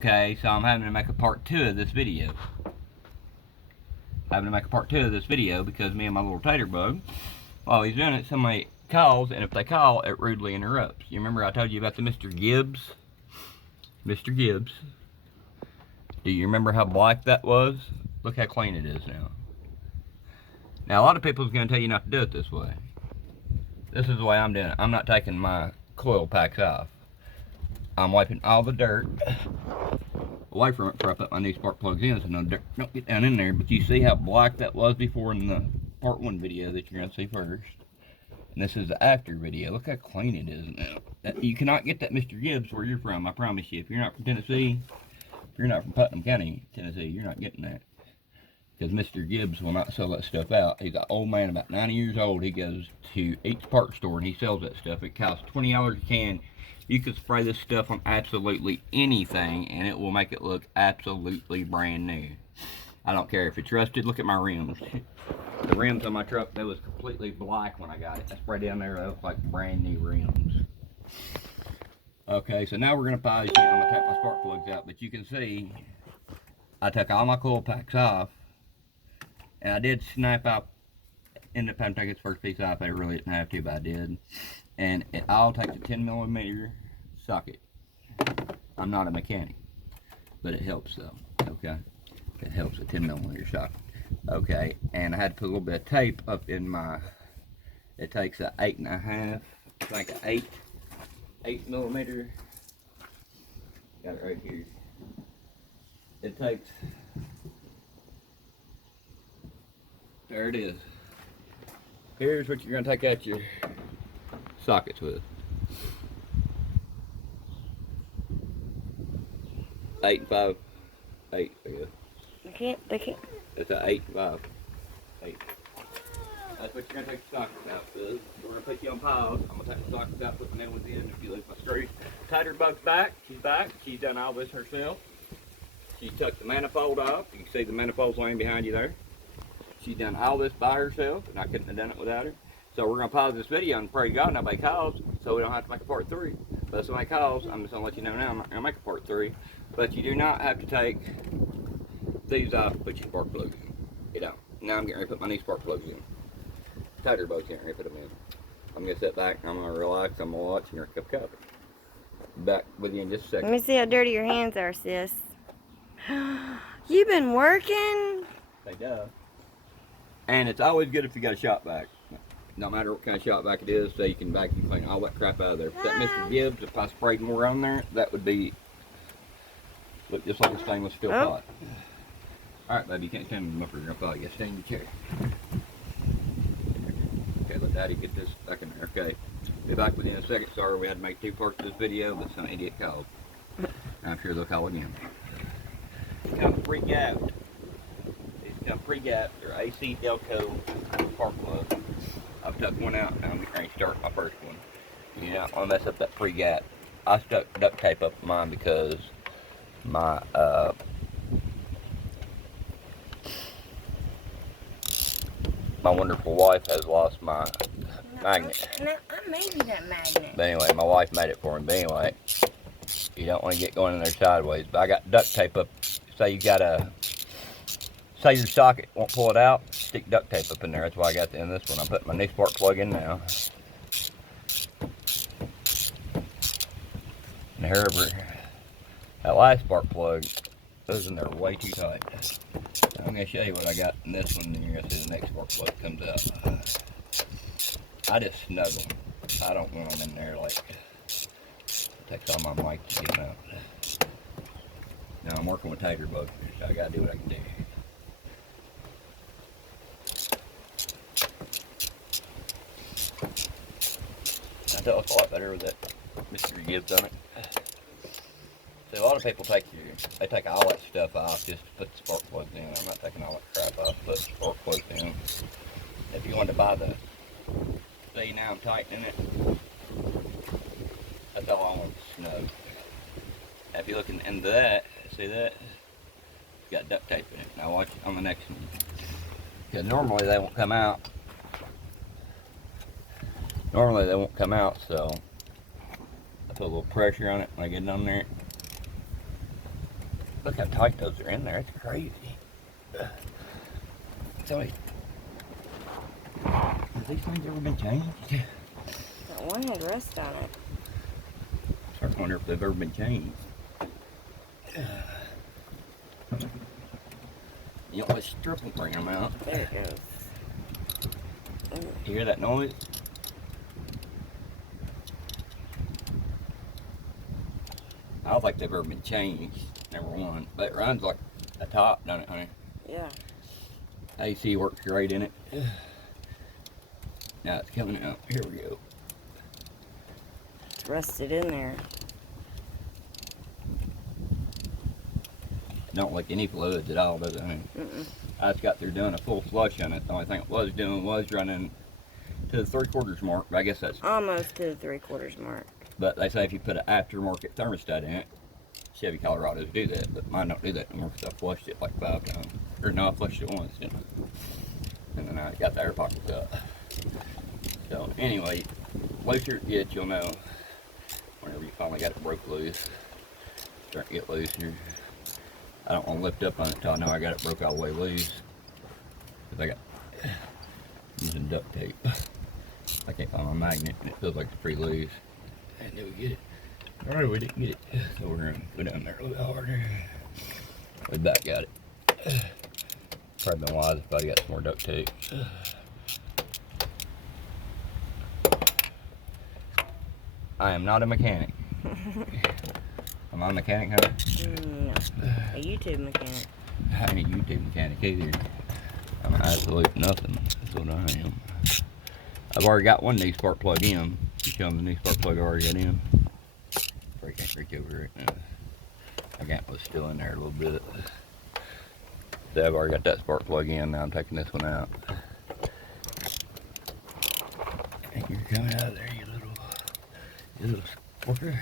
Okay, so I'm having to make a part 2 of this video. Because me and my little tater bug, while he's doing it, somebody calls, and if they call, it rudely interrupts. You remember I told you about the Mr. Gibbs? Mr. Gibbs. Do you remember how black that was? Look how clean it is now. Now, a lot of people is going to tell you not to do it this way. This is the way I'm doing it. I'm not taking my coil packs off. I'm wiping all the dirt away from it before I put my new spark plugs in, so no dirt don't get down in there. But you see how black that was before in the part 1 video that you're going to see first. And this is the after video. Look how clean it is now. You cannot get that Mr. Gibbs where you're from, I promise you. If you're not from Tennessee, if you're not from Putnam County, Tennessee, you're not getting that. Because Mr. Gibbs will not sell that stuff out. He's an old man, about 90 years old. He goes to each part store and he sells that stuff. It costs $20 a can. You can spray this stuff on absolutely anything and it will make it look absolutely brand new. I don't care if it's rusted. Look at my rims. The rims on my truck, they was completely black when I got it. I sprayed down there, they look like brand new rims. Okay, so now we're going to pause you. I'm going to take my spark plugs out, but you can see I took all my coil packs off, and I did snap out, ended up having to take this first piece off. I really didn't have to, but I did. And it all takes a 10mm socket. I'm not a mechanic, but it helps though, okay? It helps a 10mm socket. Okay, and I had to put a little bit of tape up in my, it takes a 8.5, it's like an 8mm, got it right here. It takes, there it is. Here's what you're gonna take out your sockets with. 8 and 5, 8, I guess. They can't. It's an 8 and 5, 8. That's what you're gonna take the sockets out with. We're gonna put you on pause. I'm gonna take the sockets out, put the new ones in. If you leave my screws, Tater Bug's back. She's back. She's done all this herself. She took the manifold off. You can see the manifold's laying behind you there. She's done all this by herself, and I couldn't have done it without her. So we're gonna pause this video and pray to God nobody calls, so we don't have to make a part 3. But if somebody calls, I'm just gonna let you know now I'm not gonna make a part 3. But you do not have to take these off and put your spark plugs in. You don't. Now I'm getting ready to put my new spark plugs in. Tater Bug's getting ready to put them in. I'm gonna sit back, I'm gonna relax, I'm gonna watch and drink a cup of coffee. Back with you in just a second. Let me see how dirty your hands are, sis. You've been working? Say duh. And it's always good if you got a shop vac. No matter what kind of shop vac it is, so you can vacuum clean all that crap out of there. If that Mr. Gibbs, if I sprayed more on there, that would be, look just like a stainless steel pot. Alright, baby, you can't stand in the muffler, you're gonna fall. You gotta stand in your chair. Okay, let Daddy get this back in there. Okay, be back with you in a second. Sorry we had to make 2 parts of this video, but some idiot called. I'm sure they'll call again. They come pre-gapped. These come pre-gapped. They're AC Delco spark plugs. I've took one out and I'm getting ready to start my first one. You don't want to mess up that pre-gap. I stuck duct tape up mine because my my wonderful wife has lost my magnet. No, I made you that magnet. But anyway, my wife made it for me. But anyway, you don't want to get going in there sideways. But I got duct tape up. Say you got a, say your socket won't pull it out, stick duct tape up in there. That's why I got in this one. I'm putting my new spark plug in now. And however, that last spark plug, those in there way too tight. I'm going to show you what I got in this one, and you're going to see the next spark plug comes out. I just snug them. I don't want them in there like, it takes all my mic to get them out. Now I'm working with Tater Bug, so I got to do what I can do. I tell it's a lot better with that Mr. Gibbs on it. So a lot of people take all that stuff off just to put the spark plugs in. I'm not taking all that crap off to put the spark plugs in. If you want to buy the, see now I'm tightening it. That's all I want to snug. Now if you look into that, see that? It's got duct tape in it. Now watch it on the next one. Because normally they won't come out. So I put a little pressure on it when I get it on there. Look how tight those are in there. It's crazy. Tell me, have these things ever been changed? That one had rust on it. I start to wonder if they've ever been changed. You know, let's strip them, bring them out. There it goes. You hear that noise? I don't think they've ever been changed, number one. But it runs like a top, doesn't it, honey? Yeah. AC works great in it. Now it's coming out. Here we go. It's rusted in there. Don't leak any fluids at all, does it, honey? I just got through doing a full flush on it. The only thing it was doing was running to the 3/4 mark. But I guess that's Almost to the 3/4 mark. But they say if you put an aftermarket thermostat in it, Chevy Colorados do that, but mine don't do that anymore because I flushed it like 5 times. Or no, I flushed it once, didn't I? And then I got the air pockets up. So anyway, looser it gets, you'll know whenever you finally got it broke loose. Starting to get looser. I don't want to lift up on it until I know I got it broke all the way loose. Because I got using duct tape. I can't find my magnet and it feels like it's pretty loose. And did we get it? Alright, we didn't get it. So we're gonna go down there a little bit harder. We back got it. Probably been wise if I got some more duct tape. I am not a mechanic. Am I a mechanic, huh? No. A YouTube mechanic. I ain't a YouTube mechanic either. I'm absolute nothing. That's what I am. I've already got one new spark plug in. You show them the new spark plug I already got in. Probably can't reach over it now. My gap was still in there a little bit. So I've already got that spark plug in. Now I'm taking this one out. And you're coming out of there, you little squirter.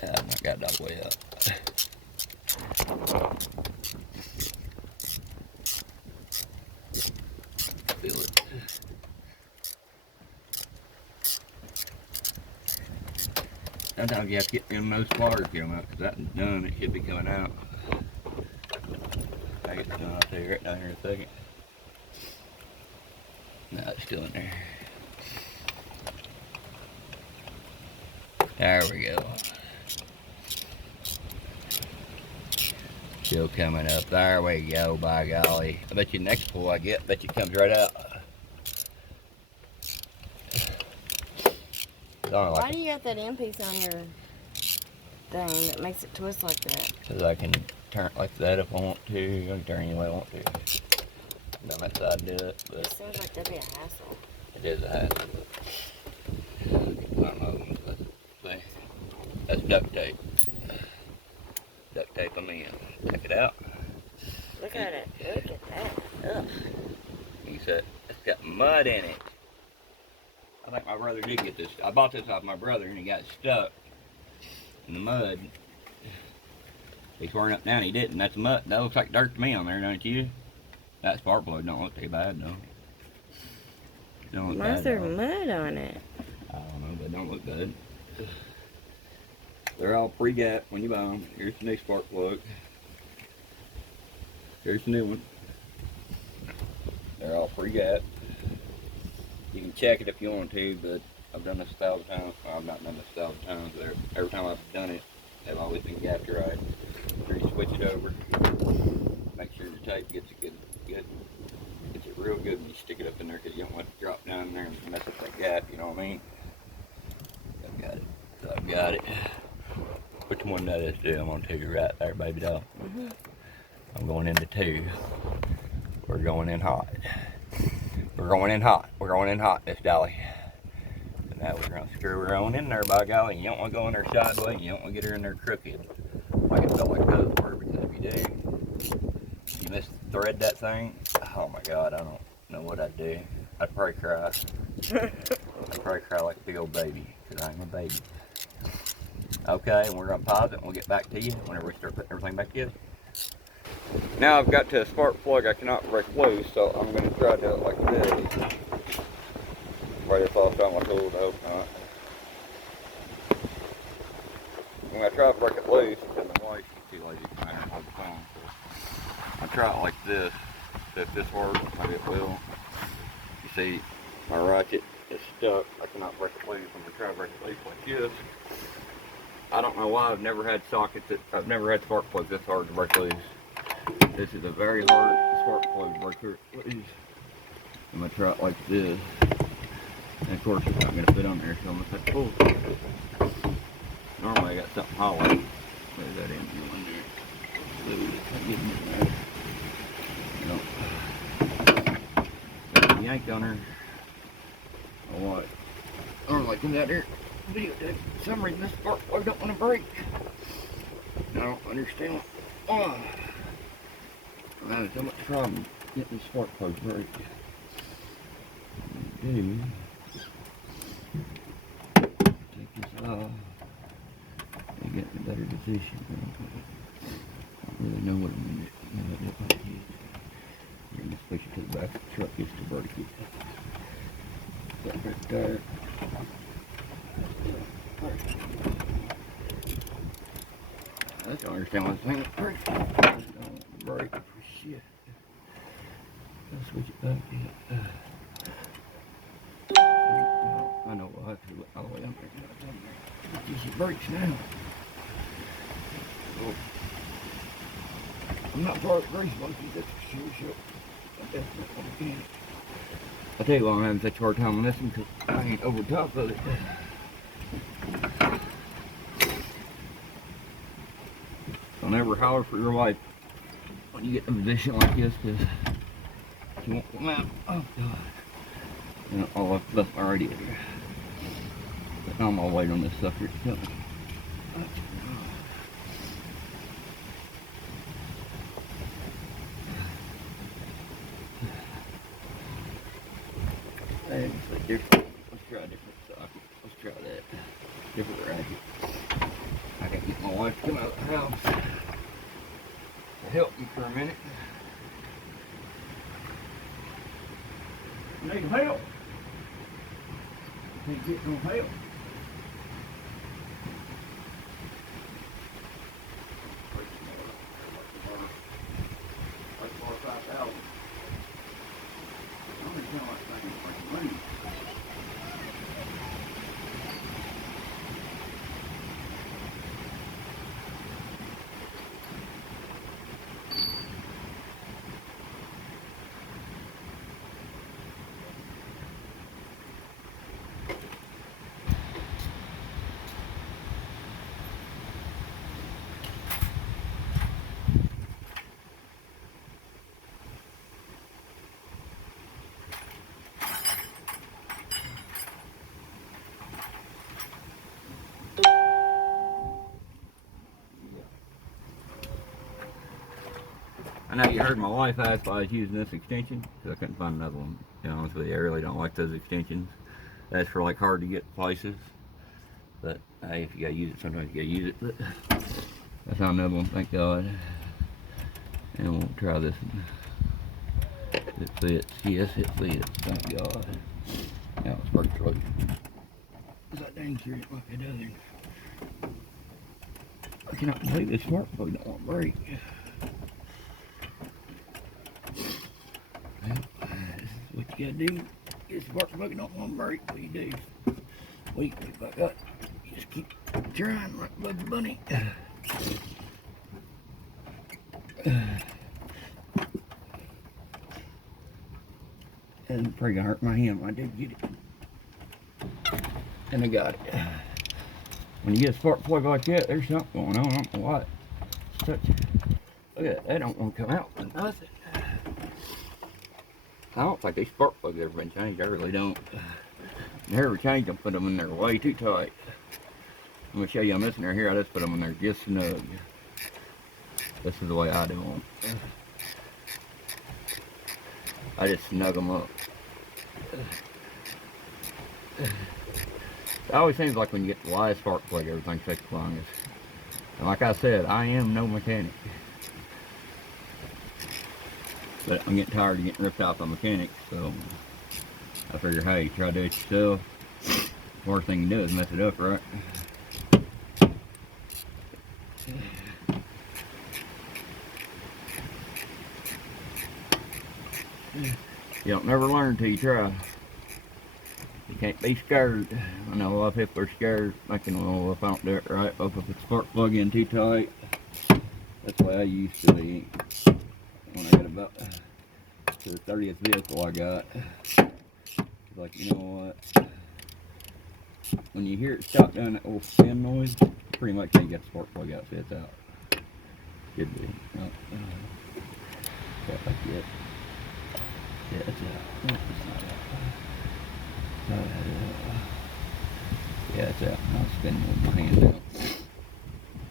I've not got it all the way up. Feel it. Sometimes you have to get them those sparks come out because that's done. It should be coming out. I get it done. I'll tell you right down here in a second. No, it's still in there. There we go. Still coming up. There we go, by golly. I bet you next pull I get, bet you comes right out. Why do you got that end piece on your thing that makes it twist like that? Because I can turn it like that if I want to. I can turn it any way I want to. Down that side do it, but It seems like that'd be a hassle. it is a hassle. I don't know. See, that's duct tape. Duct tape them in. Take it out. Look at it. Look at that. Ugh. He said, it's got mud in it. I think my brother did get this. I bought this off my brother and he got stuck in the mud. He swore up down, he didn't. That's mud. That looks like dirt to me on there, don't you? That spark plug don't look too bad, though. Don't look Why is bad, there though. mud on it? I don't know, but it don't look good. They're all pre-gap when you buy them. Here's the new spark plug. Here's the new one. They're all pre-gap. You can check it if you want to, but I've done this 1,000 times. Well, I've not done this 1,000 times. Every time I've done it, they've always been gapped right. After you switch it over, make sure the tape gets it good, gets it real good when you stick it up in there, because you don't want it to drop down in there and mess up that gap. You know what I mean? I've got it. I've got it. Which one that is, dude? I'm gonna tell you right there, baby doll. I'm going into 2. We're going in hot. We're going in hot. We're going in hot, Miss Dolly. And now we're gonna screw her on in there, by golly. You don't want to go in there sideways. You don't want to get her in there crooked, like it felt like those were. Because if you do, you misthread that thing. Oh my God, I don't know what I'd do. I'd probably cry. I'd probably cry like a big old baby, because I am a baby. Okay, and we're gonna pause it, and we'll get back to you whenever we start putting everything back together. Now I've got to a spark plug I cannot break loose, so I'm going to try to do it like this. Right if I found my tool to open it. I'm going to try to break it loose, because I'm going wrong. I try it like this. If this works, maybe it will. You see, my ratchet is stuck. I cannot break it loose. I'm gonna try to break it loose like this. I don't know why I've never had sockets I've never had spark plugs this hard to break loose. This is a very hard spark plug to break loose. I'm gonna try it like this. And of course it's not gonna fit on there, so I'm gonna have to pull it. Normally I got something hollow. There's that in here one there. Loose it. I'm getting it there. Yank on her. Or what? Or like in that there videotape. For some reason this spark plug don't want to break. I don't understand. Oh. I'm having so much problem getting the spark plug break. Do take this off and get in a better position. I don't really know what I'm going to do like this. You're going to push it to the back of the truck just to break it. That right there. I don't understand why this thing is breaking. I don't want to break it for shit. I'll switch it back. I know we'll have to do it all the way up there. It breaks now. Oh. I'm not part of the grease monkey, that's for sure. I definitely can. I'll tell you why I'm having such a hard time on this one, because I ain't over top of it. Don't ever holler for your life when you get in a position like this, because you won't come out. Oh God. And I've left my radiator. But now I'm all waiting on this sucker to come. It's different. Let's try a different socket. Let's try that. Different racket. I can get my wife to come out of the house to help me for a minute. You need help? Can't get no help. I know you heard my wife ask why I was using this extension, because I couldn't find another one. To be honest with you, I really don't like those extensions. That's for like hard to get places. But hey, if you gotta use it, sometimes you gotta use it. But I found another one, thank God. And we'll try this one. It fits. Yes, it fits. Thank God. Now it's working right. Is that dang sure it like it doesn't? I cannot believe this spark plug don't want to break. Well, this is what you gotta do. This spark plug don't want to break. What do you do? Well, you pick back up. You just keep trying like Bugs Bunny. And probably gonna hurt my hand when I did get it. And I got it. When you get a spark plug like that, there's something going on. I don't know what. Look at that. That don't want to come out for nothing. I don't think these spark plugs ever been changed. I really don't. Never changed them. Put them in there way too tight. I'm gonna show you on this one right here. I just put them in there just snug. This is the way I do them. I just snug them up. It always seems like when you get the last spark plug, everything takes the longest. And like I said, I am no mechanic. But I'm getting tired of getting ripped off by mechanics, so I figure, hey, try to do it yourself. The worst thing you can do is mess it up, right? You don't never learn till you try. You can't be scared. I know a lot of people are scared, thinking, well, if I don't do it right, if it's spark plug in too tight. That's the way I used to be when I got about to the 30th vehicle I got. Like, you know what? When you hear it stop doing that little spin noise, pretty much you got the spark plug out, so it's out. Should be. No. Like that. Yeah, it's out. No, it's not out. Yeah, it's out. I'll spin it with my hand out.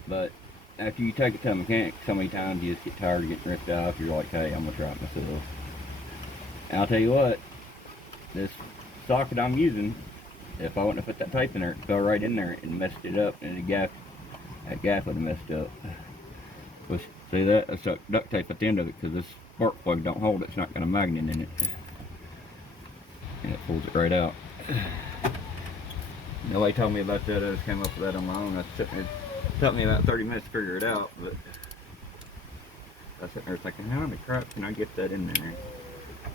But after you take it to a mechanic, so many times you just get tired of getting ripped off. You're like, hey, I'm gonna try it myself. And I'll tell you what, this socket I'm using, if I wouldn't have put that tape in there, it fell right in there and messed it up, and that gaff would have messed up. But see that? I stuck duct tape at the end of it because this spark plug don't hold it. It's not got a magnet in it, and it pulls it right out. Nobody told me about that. I just came up with that on my own. I was sitting there, it took me about 30 minutes to figure it out, but I was sitting there thinking, how in the crap can I get that in there?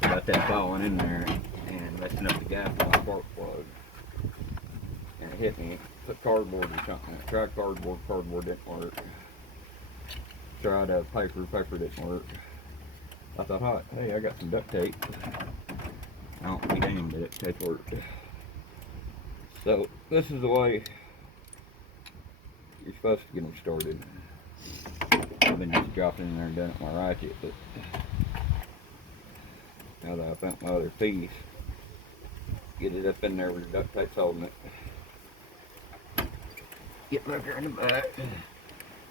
Got that falling in there and messing up the gap on my spark plug. And it hit me. Put cardboard or something. I tried cardboard didn't work. Tried paper didn't work. I thought, hey, I got some duct tape. I don't be damned, duct tape worked. So this is the way you're supposed to get them started. I've been just dropping in there and done it with my ratchet, but now that I found my other piece, get it up in there where the duct tape's holding it. Get back here in the back.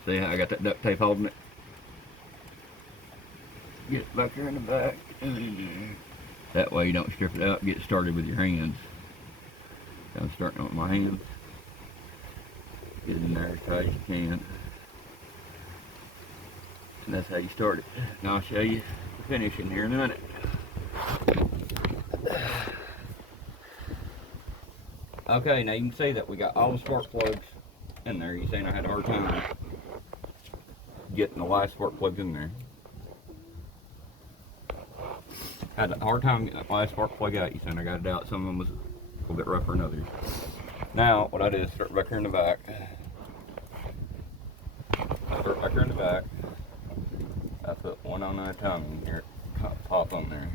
See how I got that duct tape holding it? Get it back here in the back. That way you don't strip it out and get started with your hands. I'm starting with my hands. Get it in there as tight as you can. And that's how you start it. Now I'll show you the finish in here in a minute. Okay, now you can see that we got all the spark plugs in there. You're saying I had a hard time getting the last spark plugs in there. Had a hard time getting that last spark plug out. You saying I got it out. Some of them was a little bit rougher than others. Now what I did is start back here in the back. I put one on at a time in here, pop on there.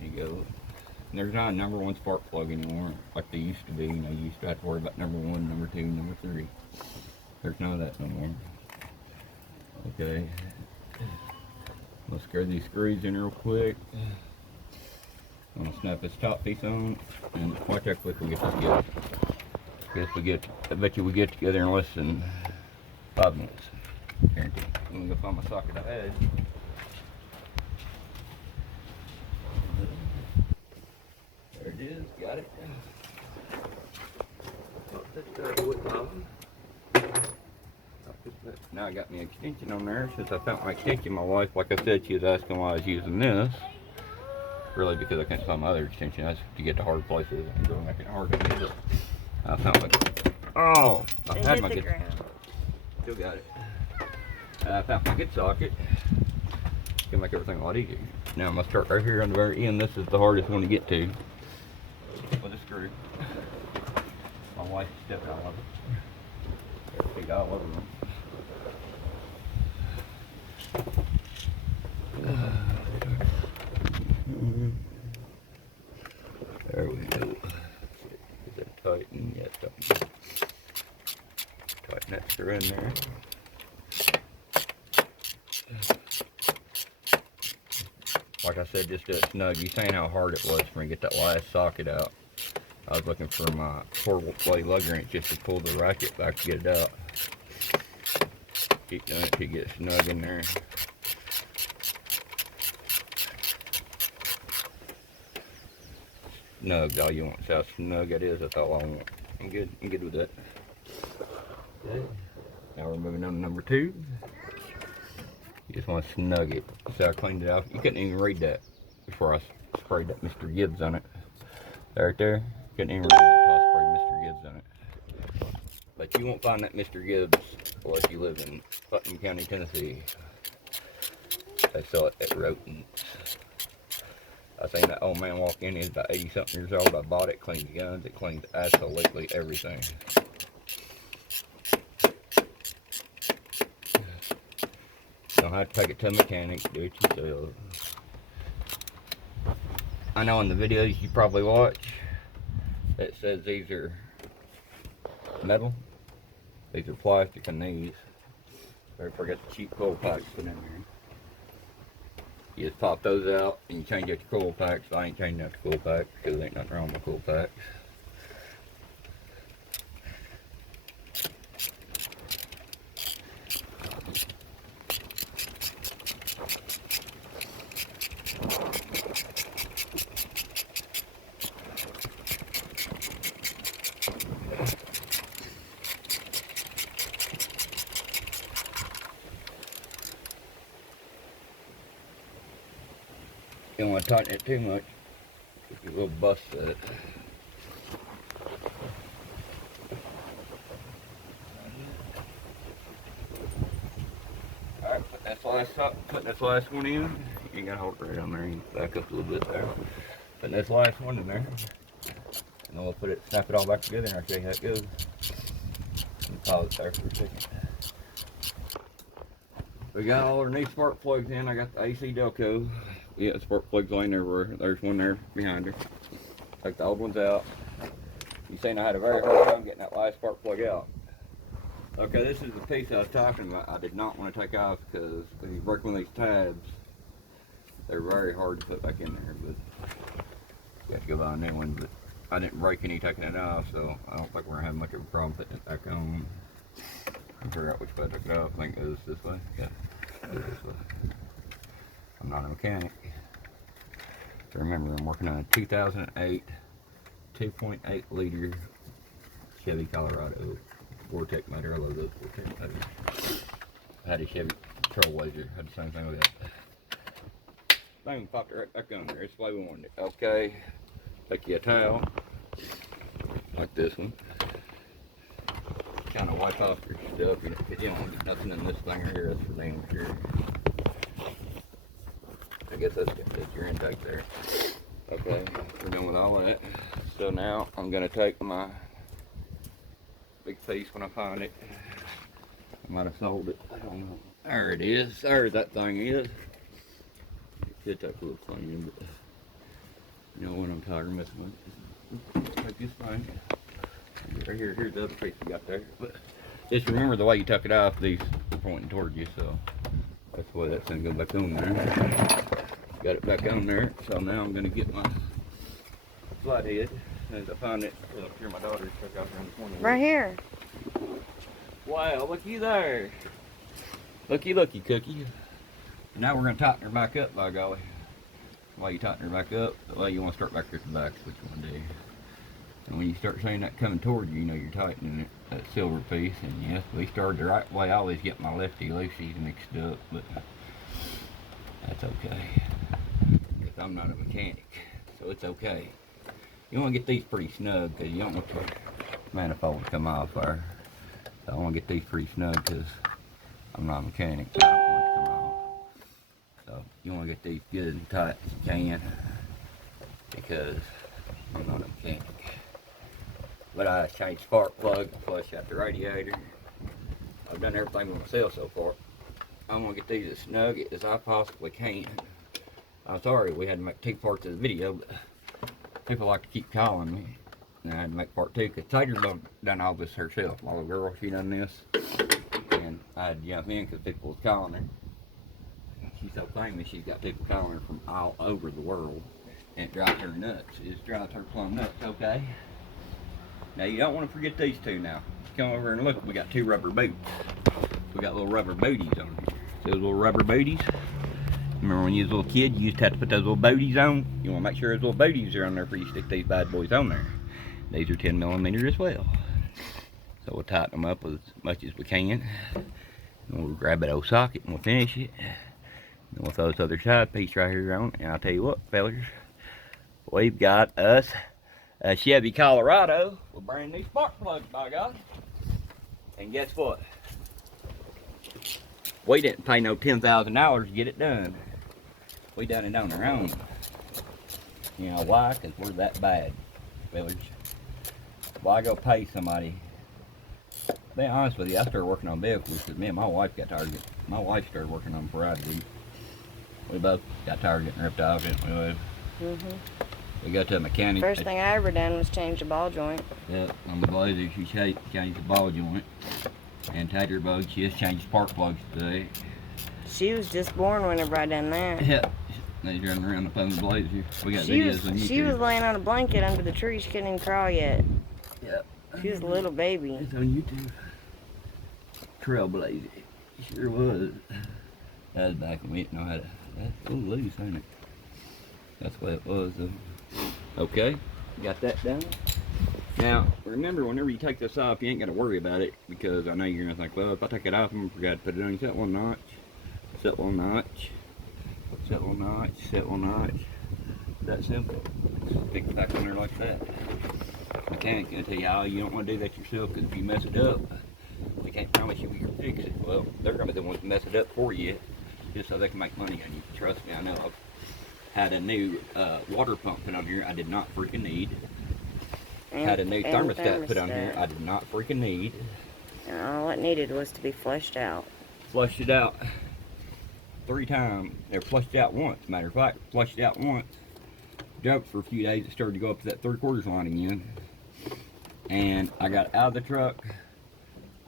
There you go. And there's not a number one spark plug anymore like they used to be. You know, you used to have to worry about number one, number two, number three. There's none of that no more. Okay. Let's screw these screws in real quick. I'm gonna snap this top piece on and watch how quick we get this together. I bet you we get together in less than 5 minutes. Guaranteed. I'm gonna go find my socket I had. There it is, got it. Now I got my extension on there. Since I found my extension, my wife, like I said, she was asking why I was using this. Really because I couldn't find my other extension. That's to get to hard places and go make it hard to get it. I found my good. Oh! I had my good. Still got it. I found my good socket. Can make everything a lot easier. Now I'm gonna start right here on the very end. This is the hardest one to get to with a screw. My wife stepped out of it. Big all over them. There we go. Is that tighten? Yeah, tighten. Tighten that screw in there. Like I said, just do it snug. You seen how hard it was for me to get that last socket out. I was looking for my portable plate lug wrench just to pull the ratchet back to get it out. Keep doing it till you get it snug in there. Snug, all you want. See how snug that is? That's all I want. I'm good with that. Okay. Now we're moving on to number 2. You just want to snug it. See how I cleaned it off? You couldn't even read that before I sprayed that Mr. Gibbs on it. Right there. Couldn't even read it until I sprayed Mr. Gibbs on it. But you won't find that Mr. Gibbs unless you live in Putnam County, Tennessee. They sell it at Roten's. I seen that old man walk in, he's about 80 something years old. I bought it, cleans guns, it cleans absolutely everything. Don't have to take it to a mechanic, do it yourself. I know in the videos you probably watch, it says these are metal, these are plastic, and these, don't forget the cheap coil packs put in there. You just pop those out and you change out your coil packs. I ain't changing out the coil packs because there ain't nothing wrong with coil packs. You don't want to tighten it too much, you will bust it. Alright, putting this last one in. You ain't gotta hold it right on there, you can back up a little bit there. Putting this last one in there. And then we'll snap it all back together and I'll show you how it goes. And pause it there for a second. We got all our new spark plugs in. I got the AC Delco. Yeah, spark plugs laying everywhere. There's one there behind her. Take the old ones out. You seen I had a very hard time getting that last spark plug out. Okay, this is the piece I was talking about. I did not want to take off because when you break one of these tabs, they're very hard to put back in there. But you have to go buy a new one. But I didn't break any taking it off, so I don't think we're gonna have much of a problem putting it back on. I'll figure out which way I took it off. I think it goes this way. Yeah, it goes this way. I'm not a mechanic. So remember, I'm working on a 2008 2.8 liter Chevy Colorado Vortec motor. I love those Vortec motors. I had a Chevy Trailblazer. Had the same thing with that. Boom, popped it right back on there. It's the way we wanted it. Okay, take you a towel like this one. Kind of wipe off your stuff. You don't want nothing in this thing right here. That's for damn sure. I guess that's your intake there. Okay, we're done with all that. So now I'm gonna take my big piece when I find it. I might have sold it. I don't know. There it is. There that thing is. It should take a little cleaning, but you know what I'm tired of messing with. Take this thing. Right here, here's the other piece we got there. But just remember the way you tuck it off, these are pointing towards you, so that's why that's gonna go back on there. Got it back on there, so now I'm gonna get my flathead. As I find it, up here my daughter's stuck out around the corner. Right here. Wow, looky there. Looky, looky, Cookie. Now we're gonna tighten her back up, by golly. While you tighten her back up, the way you want to start back here at the back is what you want to do. And when you start seeing that coming toward you, you know you're tightening it, that silver piece. And yes, we started the right way. I always get my lefty-loosies mixed up, but that's okay. Because I'm not a mechanic, so it's okay. You want to get these pretty snug because you don't want your manifold to come off there. So I want to get these pretty snug because I'm not a mechanic. So I don't want it to come off. So you want to get these good and tight as you can because I'm not a mechanic. But I changed spark plug, flush out the radiator. I've done everything myself so far. I'm gonna get these as snug as I possibly can. I'm sorry we had to make two parts of the video, but people like to keep calling me. And I had to make part two because Tater done all this herself. My little girl, she done this. And I had to jump in because people was calling her. She's so famous, she's got people calling her from all over the world. And it drives her nuts. It just drives her plumb nuts, okay? Now you don't want to forget these two now. Come over and look, we got two rubber boots. We got little rubber booties on here. See those little rubber booties? Remember when you was a little kid, you used to have to put those little booties on? You want to make sure those little booties are on there before you stick these bad boys on there. These are 10mm as well. So we'll tighten them up as much as we can. And we'll grab that old socket and we'll finish it. And we'll throw this other side piece right here on. And I'll tell you what, fellas, we've got us a Chevy Colorado with brand new spark plugs, by God. And guess what? We didn't pay no $10,000 to get it done. We done it on our own. You know why? Because we're that bad, village. Why go pay somebody? To be honest with you, I started working on vehicles because me and my wife got tired of it. My wife started working on them before I did. We both got tired of getting ripped off, didn't we? Mm-hmm. We got to a mechanic. First thing I ever done was change the ball joint. Yep, on the Blazer, she changed the ball joint. And Tater Bug, she just changed spark plugs today. She was just born whenever I done that. Yeah, they running around up on the Blazer. We got videos on YouTube. She was laying on a blanket under the tree. She couldn't even crawl yet. Yep. She was a little baby. It's on YouTube. Trailblazer. Sure was. That was back when we didn't know how to. That's a little loose, ain't it? That's what it was, though. Okay, got that done. Now, remember, whenever you take this off, you ain't got to worry about it, because I know you're going to think, well, if I take it off, I'm going to forget to put it on. Set one notch, set one notch, set one notch, set one notch. That simple. Stick it back on there like that. Mechanic's going to tell you, oh, you don't want to do that yourself, because if you mess it up, they can't promise you we can fix it. Well, they're going to be the ones to mess it up for you, just so they can make money on you. Trust me, I know. I've had a new water pump put on here I did not freaking need. Had a new thermostat put on here I did not freaking need. And all it needed was to be flushed out. Flushed it out 3 times. They flushed it out once. Matter of fact, flushed it out once. Jumped for a few days. It started to go up to that 3/4 line again. And I got out of the truck,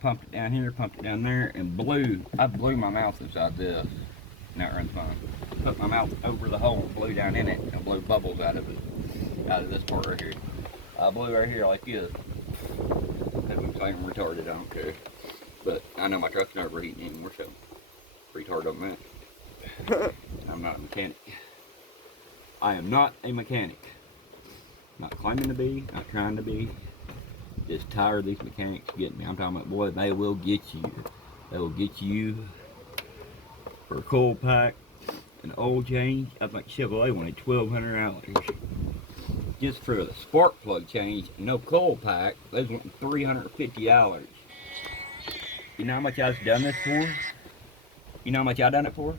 pumped it down here, pumped it down there, and I blew my mouth inside this. Now it runs fine. Put my mouth over the hole, blew down in it, and blew bubbles out of it. Out of this part right here. I blew right here like this. That looks like I'm retarded, I don't care. But I know my truck's not overheating anymore, so retard on that. I'm not a mechanic. I am not a mechanic. Not claiming to be, not trying to be. Just tired of these mechanics getting me. I'm talking about, boy, they will get you. They will get you for a coil pack, an oil change. I think Chevrolet wanted $1,200. Just for the spark plug change, no coil pack, they was wanting $350. You know how much I've done this for? You know how much I done it for?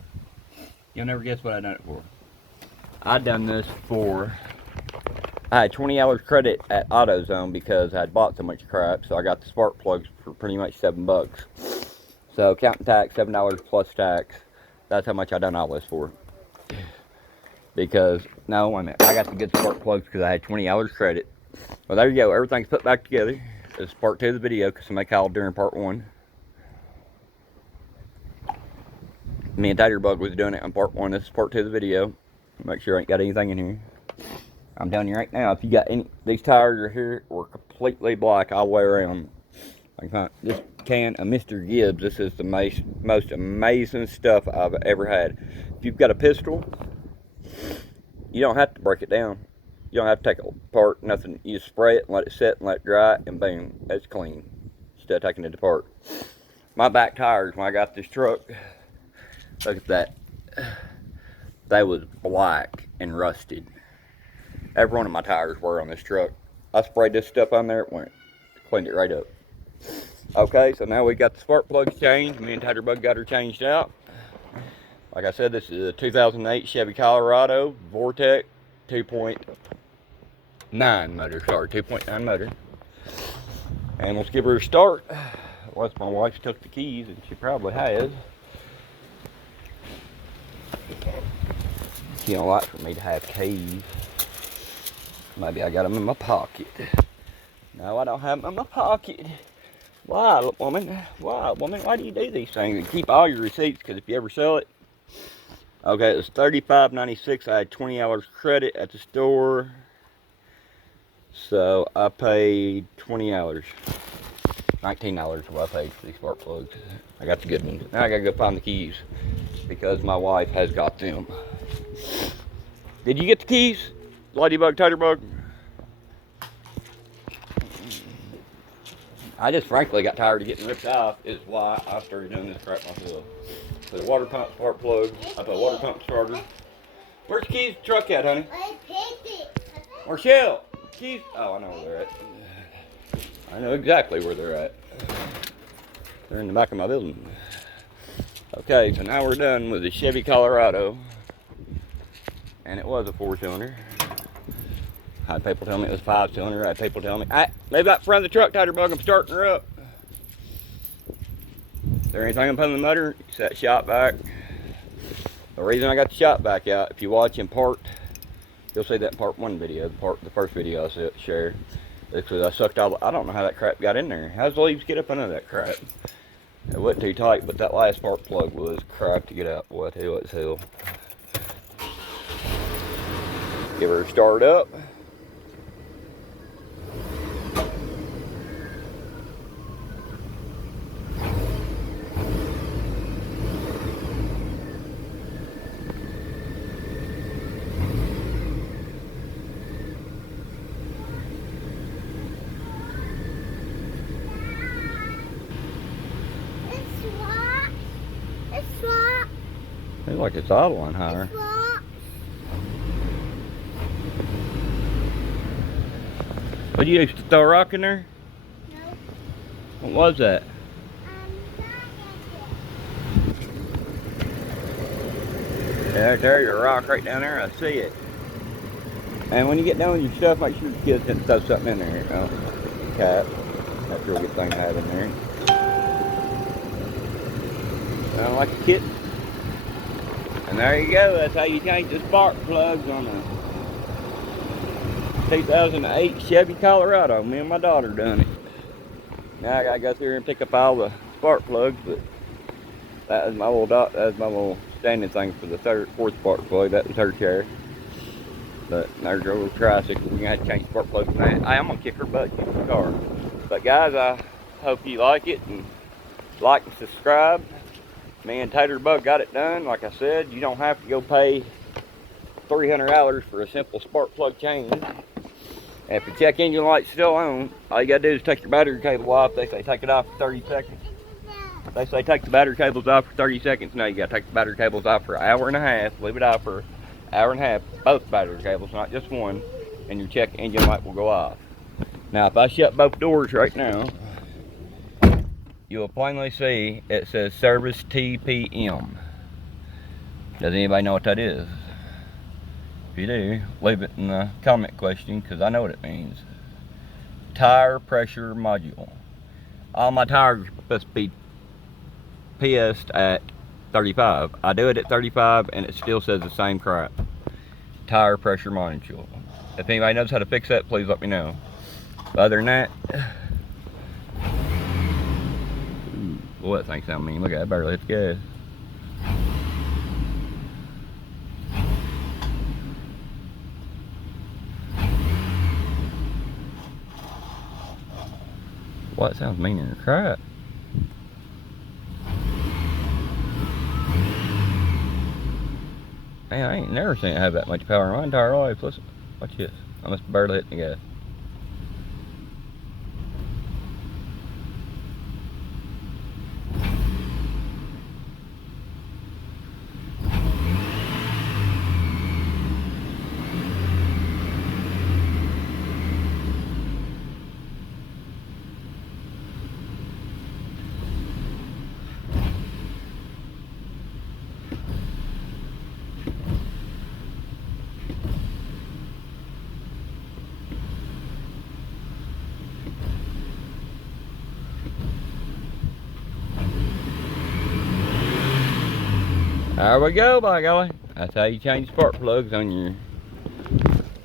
You'll never guess what I done it for. I done this for, I had 20 hours credit at AutoZone because I'd bought so much crap, so I got the spark plugs for pretty much $7. So counting tax, $7 plus tax. That's how much I done all this for. Because, no, wait a minute, I got the good spark plugs because I had 20 hours credit. Well, there you go, everything's put back together. This is part 2 of the video because somebody called during part 1. Me and Tater Bug was doing it on part 1. This is part 2 of the video. Make sure I ain't got anything in here. I'm telling you right now, if you got any, these tires are here, were completely black. I'll wear around. I can find this can of Mr. Gibbs. This is the most amazing stuff I've ever had. If you've got a pistol, you don't have to break it down. You don't have to take it apart, nothing. You just spray it and let it set and let it dry, and boom, it's clean. Instead of taking it apart. My back tires, when I got this truck, look at that. They was black and rusted. Every one of my tires were on this truck. I sprayed this stuff on there, it went. Cleaned it right up. Okay, so now we got the spark plugs changed. Me and Tater Bug got her changed out. Like I said, this is a 2008 Chevy Colorado Vortec 2.9 motor. Sorry, 2.9 motor. And let's give her a start. Unless my wife took the keys, and she probably has. She don't like for me to have keys. Maybe I got them in my pocket. No, I don't have them in my pocket. Why, woman? Why, woman? Why do you do these things? And keep all your receipts, because if you ever sell it. Okay, it was $35.96. I had 20 hours credit at the store. So I paid $20. $19 what I paid for these spark plugs. I got the good ones. Now I gotta go find the keys, because my wife has got them. Did you get the keys, Ladybug, Taterbug? I just frankly got tired of getting ripped off, is why I started doing this crap myself. Put a water pump spark plug, I put a water pump starter. Where's the keys to the truck at, honey? Marshall, keys, oh, I know where they're at. I know exactly where they're at. They're in the back of my building. Okay, so now we're done with the Chevy Colorado. And it was a 4-cylinder. I had people tell me it was 5-cylinder. I had people tell me, maybe that front of the truck, Tighter Bug, I'm starting her up. Is there anything I'm putting in the motor? It's that shot back. The reason I got the shot back out, if you watch in part, you'll see that in part 1 video, the first video I shared. It's because I sucked all, I don't know how that crap got in there. How's the leaves get up under that crap? It wasn't too tight, but that last spark plug was crap to get out, boy. I tell you what, it's hell. Give her a start up. Looks like it's idling higher. What, you used to throw a rock in there? No. What was that? Yeah, there's a rock right down there. I see it. And when you get done with your stuff, make sure the kids didn't throw something in there. Oh, cap. That's a real good thing to have in there. Sound like a kitten. And there you go. That's how you change the spark plugs on a 2008 Chevy Colorado. Me and my daughter done it. Now I gotta go through and pick up all the spark plugs, but that was my little standing thing for the fourth spark plug. That was her chair. But there's her little tricycle. We're gonna have to change spark plugs in that. I'm gonna kick her butt in the car. But guys, I hope you like it, and like and subscribe. Me and Tater Bug got it done. Like I said, you don't have to go pay $300 for a simple spark plug change. And if your check engine light's still on, all you gotta do is take your battery cable off. They say take it off for 30 seconds. They say take the battery cables off for 30 seconds. No, you gotta take the battery cables off for an hour and a half. Leave it off for an hour and a half. Both battery cables, not just one. And your check engine light will go off. Now, if I shut both doors right now, you will plainly see it says service TPM. Does anybody know what that is? If you do, leave it in the comment question, because I know what it means. Tire pressure module. All my tires are supposed to be PS'd at 35. I do it at 35 and it still says the same crap. Tire pressure module. If anybody knows how to fix that, please let me know. But other than that, boy, that thing sounds mean. Look at that, barely hit the gas. Boy, that sounds meaner than crap. Man, I ain't never seen it have that much power in my entire life. Listen, watch this. I must have barely hit the gas. There we go, by golly. That's how you change spark plugs on your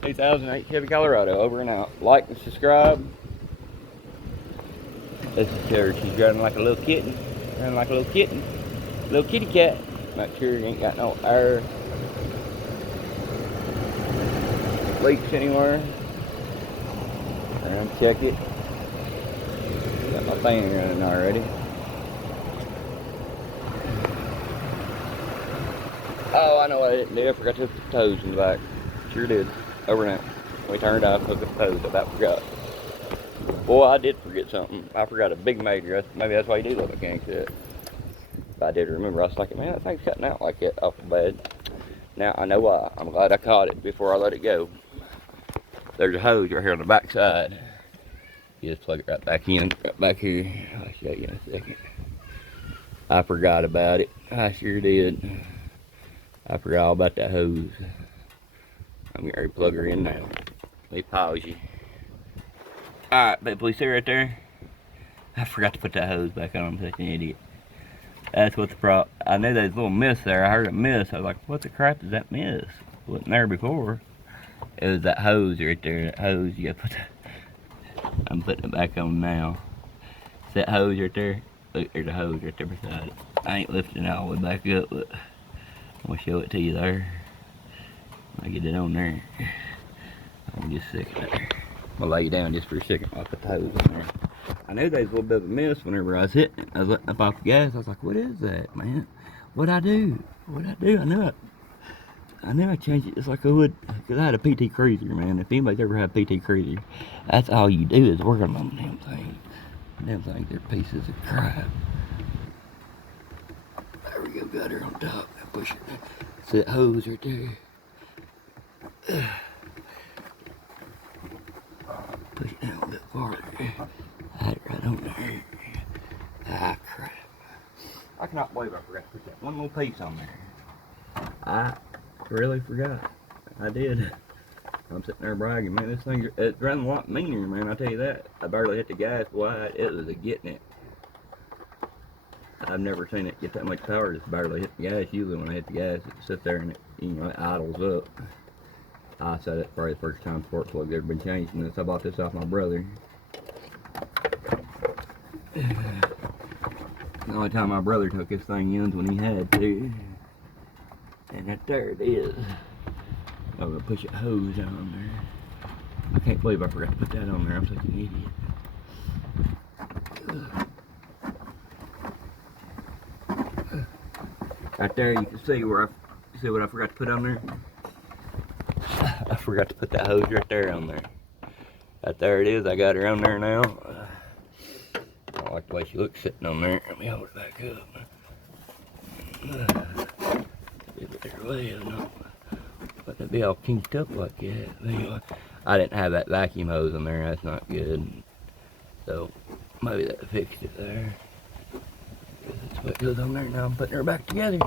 2008 Chevy Colorado. Over and out. Like and subscribe. This is her. She's running like a little kitten. Running like a little kitten. Little kitty cat. Make sure you ain't got no air leaks anywhere. And check it. Got my fan running already. Oh, I know what I didn't do. I forgot to put the toes in the back. Sure did. Over and out. We turned off, hooked up the toes. I about forgot. Boy, I did forget something. I forgot a big major. Maybe that's why you do that mechanic shit. But I did remember. I was like, man, that thing's cutting out like that off the bed. Now I know why. I'm glad I caught it before I let it go. There's a hose right here on the back side. You just plug it right back in, right back here. I'll show you in a second. I forgot about it. I sure did. I forgot all about that hose. I'm getting ready to plug her in now. Let me pause you. Alright, people, you see right there? I forgot to put that hose back on. I'm such an idiot. That's what the problem. I knew there was a little mist there. I heard a mist. I was like, what the crap is that mist? It wasn't there before. It was that hose right there. That hose, you gotta put that. I'm putting it back on now. See that hose right there? Look, there's a hose right there beside it. I ain't lifting it all the way back up, but I'm gonna show it to you there. I get it on there. I'll just a second there. I'm gonna lay you down just for a second. I'll put the hose on there. I knew there was a little bit of a mist whenever I was hitting it. I was letting up off the gas. I was like, what is that, man? What'd I do? What'd I do? I knew I changed it just like I would. Because I had a PT Cruiser, man. If anybody's ever had a PT Cruiser, that's all you do is work on them damn things. Them things are pieces of crap. There we go, got her on top. Now push it. See that hose right there? Push it down a bit farther. Had it right on there. Ah, crap. I cannot believe I forgot to put that one little piece on there. I really forgot. I did. I'm sitting there bragging, man. This thing, it's running a lot meaner, man. I tell you that. I barely hit the gas wide. It was a getting it. I've never seen it get that much power. Just barely hit the gas. Usually when I hit the gas, it sits there and it, you know, it idles up. I said it probably the first time spark plug's ever been changed in this. I bought this off my brother. The only time my brother took this thing in was when he had to. And right there it is. I'm gonna push a hose on there. I can't believe I forgot to put that on there. I'm such an idiot. Right there you can see where see what I forgot to put on there? I forgot to put that hose right there on there. Right there it is. I got her on there now. I don't like the way she looks sitting on there. Let me hold it back up. See what they're laying on. But they'd be all kinked up like that. I didn't have that vacuum hose on there. That's not good. So maybe that fixed it there. That's what goes on there. Now I'm putting her back together.